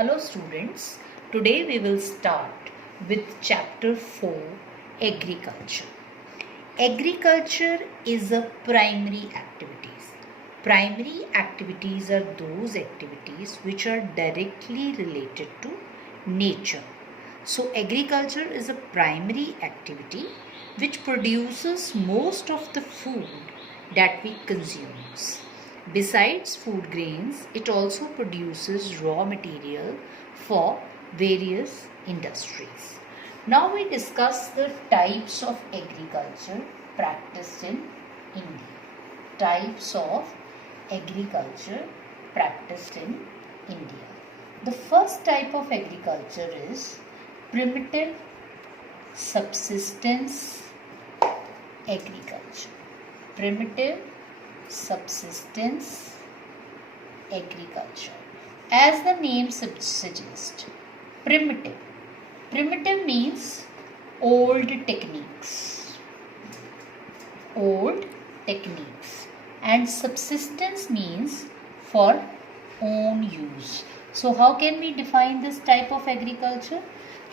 Hello students, today we will start with chapter 4, Agriculture. Agriculture is a primary activities. Primary activities are those activities which are directly related to nature. So agriculture is a primary activity which produces most of the food that we consume. Besides food grains, it also produces raw material for various industries. Now we discuss the types of agriculture practiced in India. Types of agriculture practiced in India. The first type of agriculture is primitive subsistence agriculture. Primitive subsistence agriculture. As the name suggests, primitive. Primitive means old techniques. Old techniques. And subsistence means for own use. So how can we define this type of agriculture?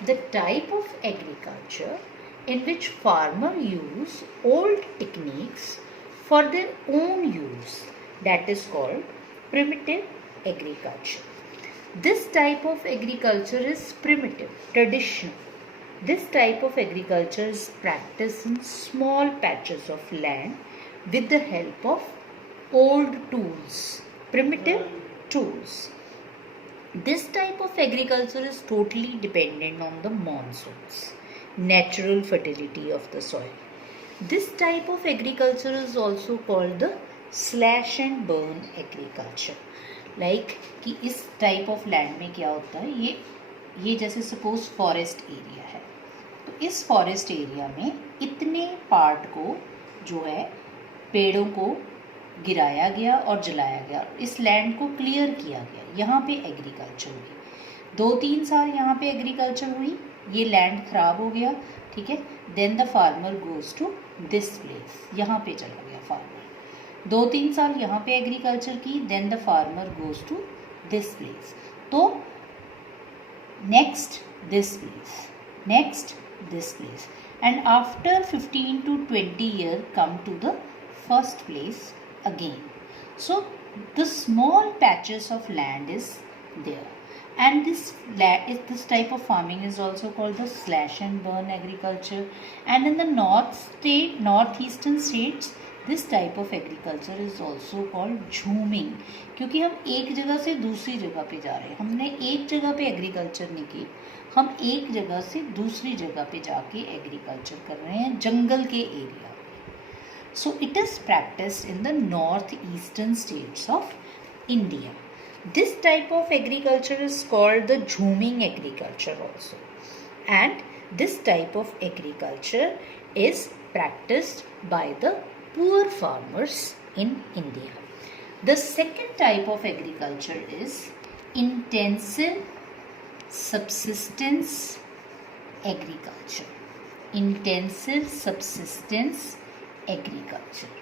The type of agriculture in which farmer use old techniques for their own use, that is called primitive agriculture. This type of agriculture is primitive, traditional. This type of agriculture is practiced in small patches of land with the help of old tools, primitive tools. This type of agriculture is totally dependent on the monsoons, natural fertility of the soil. This type of agriculture is also called the slash and burn agriculture. Like कि इस type of land में क्या होता है, ये जैसे suppose forest area है, तो इस forest area में इतने part को जो है पेड़ों को गिराया गया और जलाया गया, इस land को clear किया गया, यहाँ पे agriculture हुई, 2-3 साल यहाँ पे agriculture हुई, ये land खराब हो गया, ठीक है, then the farmer goes to this place, यहाँ पे चला गया farmer, 2-3 साल यहाँ पे agriculture की, then the farmer goes to this place, तो next this place, next this place, and after 15 to 20 years come to the first place again. So the small patches of land is there. And this type of farming is also called the slash and burn agriculture. And in the northeastern states, this type of agriculture is also called झूमिंग, क्योंकि हम एक जगह से दूसरी जगह पे जा रहे हैं, हमने एक जगह पे एग्रीकल्चर नहीं की, हम एक जगह से दूसरी जगह पे जाके एग्रीकल्चर कर रहे हैं जंगल के एरिया में. So it is practiced in the northeastern states of India. This type of agriculture is called the jhuming agriculture also. And this type of agriculture is practiced by the poor farmers in India. The second type of agriculture is intensive subsistence agriculture. Intensive subsistence agriculture.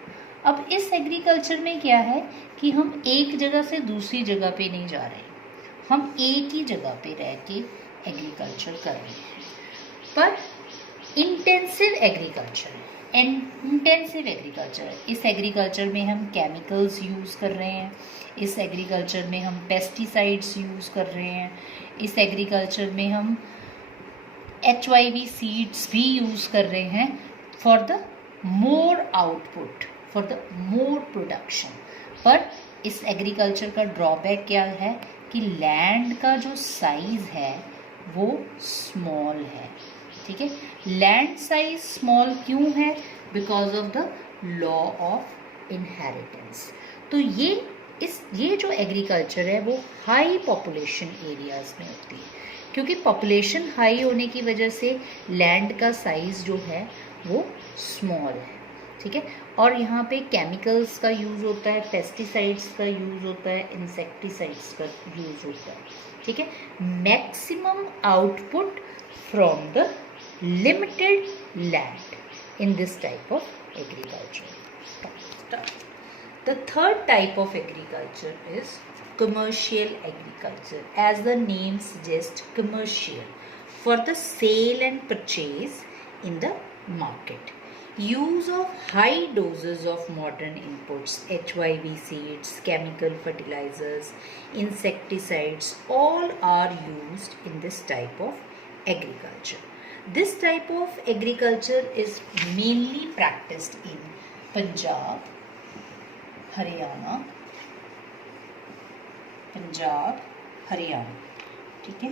अब इस agriculture में क्या है कि हम एक जगह से दूसरी जगह पे नहीं जा रहे, हम एक ही जगह पे रह के एग्रीकल्चर कर रहे हैं, पर इंटेंसिव एग्रीकल्चर है. इंटेंसिव एग्रीकल्चर, इस एग्रीकल्चर में हम केमिकल्स यूज़ कर रहे हैं, इस एग्रीकल्चर में हम पेस्टिसाइड्स यूज़ कर रहे हैं, इस एग्रीकल्चर में हम HYV सीड्स भी यूज़ कर रहे हैं for the more output, for the more production. पर इस एग्रीकल्चर का ड्रॉबैक क्या है कि लैंड का जो साइज है वो स्मॉल है, ठीक है. लैंड साइज स्मॉल क्यों है? Because of the law of inheritance. तो ये जो एग्रीकल्चर है वो हाई पॉपुलेशन एरियाज में होती है, क्योंकि पॉपुलेशन हाई होने की वजह से लैंड का साइज जो है वो स्मॉल है, ठीक है. और यहाँ पे केमिकल्स का यूज़ होता है, पेस्टिसाइड्स का यूज़ होता है, इंसेक्टिसाइड्स का यूज़ होता है, ठीक है. Maximum output from the limited land in this type of agriculture. The third type of agriculture is commercial agriculture. As the name suggests, commercial, for the sale and purchase in the market. Use of high doses of modern inputs, HYV seeds, chemical fertilizers, insecticides, all are used in this type of agriculture. This type of agriculture is mainly practiced in Punjab, Haryana, ठीक है.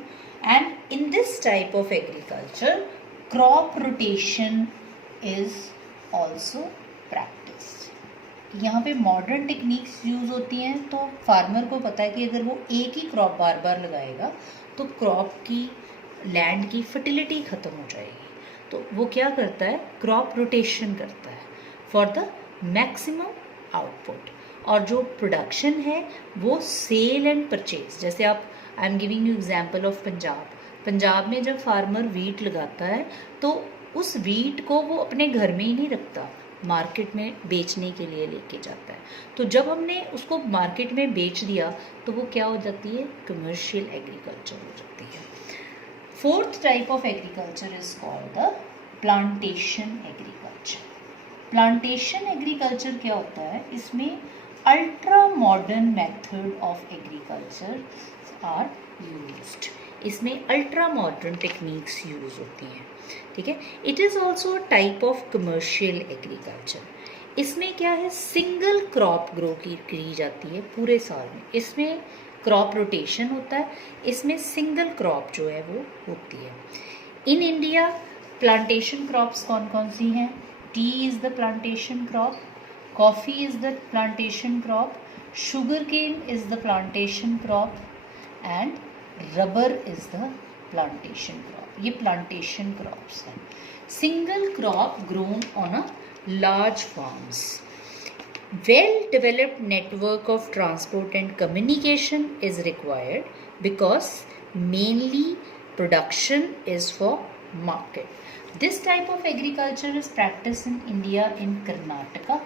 And in this type of agriculture, crop rotation is also practiced. यहाँ पे modern techniques use होती हैं, तो farmer को पता है कि अगर वो एक ही क्रॉप बार बार लगाएगा तो क्रॉप की लैंड की फर्टिलिटी ख़त्म हो जाएगी. तो वो क्या करता है, क्रॉप रोटेशन करता है फॉर द मैक्सिमम आउटपुट. और जो प्रोडक्शन है वो सेल एंड परचेज. जैसे आप, I am giving you example of Punjab में जब फार्मर वीट लगाता है तो उस वीट को वो अपने घर में ही नहीं रखता, मार्केट में बेचने के लिए लेके जाता है. तो जब हमने उसको मार्केट में बेच दिया तो वो क्या हो जाती है, कमर्शियल एग्रीकल्चर हो जाती है. Fourth type of agriculture is called the plantation agriculture. Plantation agriculture क्या होता है, इसमें ultra modern method of agriculture are used. इसमें अल्ट्रा मॉडर्न टेक्निक्स यूज होती हैं, ठीक है. It is also type of commercial agriculture. इसमें क्या है, सिंगल क्रॉप ग्रो की जाती है पूरे साल में. इसमें क्रॉप रोटेशन होता है, इसमें सिंगल क्रॉप जो है वो होती है. इन इंडिया प्लांटेशन क्रॉप्स कौन कौन सी हैं, tea is the plantation crop, coffee is the plantation crop, sugar cane is the plantation crop and rubber is the plantation crop. ये प्लांटेशन क्रॉप्स हैं. Single crop grown on a large farms. Well developed network of transport and communication is required because mainly production is for market. This type of agriculture is practiced in India in Karnataka,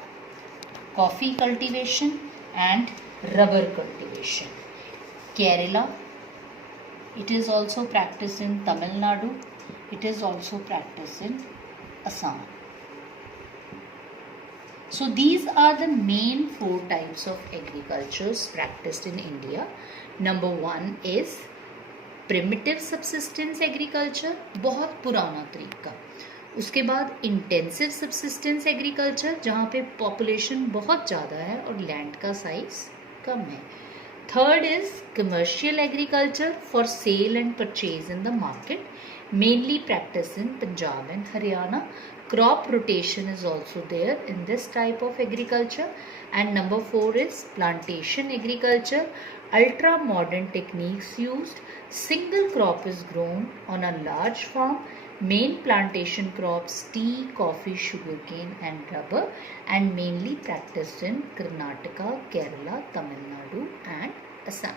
coffee cultivation and rubber cultivation. Kerala, it is also practiced in Tamil Nadu, it is also practiced in Assam. So these are the main four types of agricultures practiced in India. Number one is primitive subsistence agriculture, बहुत पुराना तरीका. उसके बाद intensive subsistence agriculture, जहाँ पे population बहुत ज़्यादा है और लैंड का साइज कम है. Third is commercial agriculture for sale and purchase in the market, mainly practiced in Punjab and Haryana. Crop rotation is also there in this type of agriculture. And number 4 is plantation agriculture. Ultra modern techniques used. Single crop is grown on a large farm. Main plantation crops tea, coffee, sugarcane and rubber, and mainly practiced in Karnataka, Kerala, Tamil Nadu and Assam.